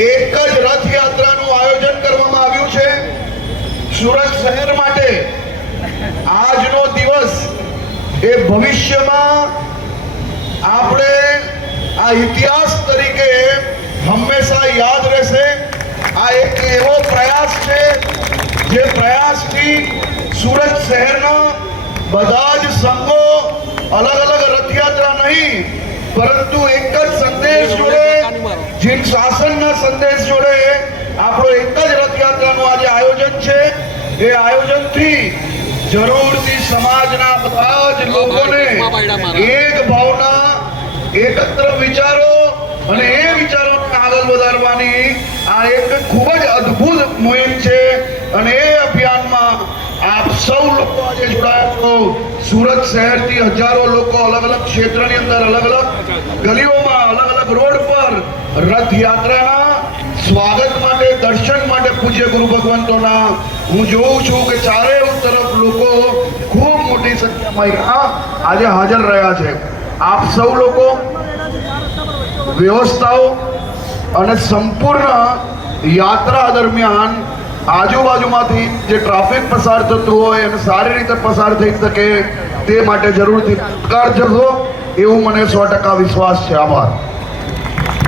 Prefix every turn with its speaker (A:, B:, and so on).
A: એક જ રથયાત્રાનું આયોજન કરવામાં આવ્યું છે. સુરત શહેર માટે આજનો દિવસ એ ભવિષ્યમાં આપણે આ ઇતિહાસ તરીકે હંમેશા યાદ રહેશે. આ એક એવો પ્રયાસ છે જે પ્રયાસથી સુરત શહેરના બધા જ સંઘો અલગ અલગ રથયાત્રા નહીં, પરંતુ એક જ જોડે જીન શાસનના સંદેશ જોડે આપણો એક જ રથયાત્રાનું આજે આયોજન છે. એ આયોજનથી જરૂરથી સમાજના બધા જ લોકોને એક ભાવના એકત્ર વિચારો અને એ વિચારોને આગળ વધારવાની આ એક ખૂબ જ અદ્ભુત મુહિમ છે. અને એ અભિયાનમાં આપ સૌ લોકો આજે જોડાયેલો સુરત શહેરથી હજારો લોકો અલગ અલગ ક્ષેત્રની અંદર અલગ અલગ ગલીઓમાં અલગ અલગ રોડ પર રથયાત્રાના સ્વાગત માટે, દર્શન માટે પૂજ્ય ગુરુ ભગવંતોના હું જોઉં છું કે ચારે તરફ લોકો ખૂબ મોટી સંખ્યામાં આજે હાજર રહ્યા છે. આપ સૌ લોકો વ્યવસ્થાઓ અને સંપૂર્ણ યાત્રા દરમિયાન આજુબાજુમાંથી જે ટ્રાફિક પસાર થતું હોય અને સારી રીતે પસાર થઈ શકે તે માટે જરૂરથી ઉપકાર જશો એવું મને સો ટકા વિશ્વાસ છે. આભાર.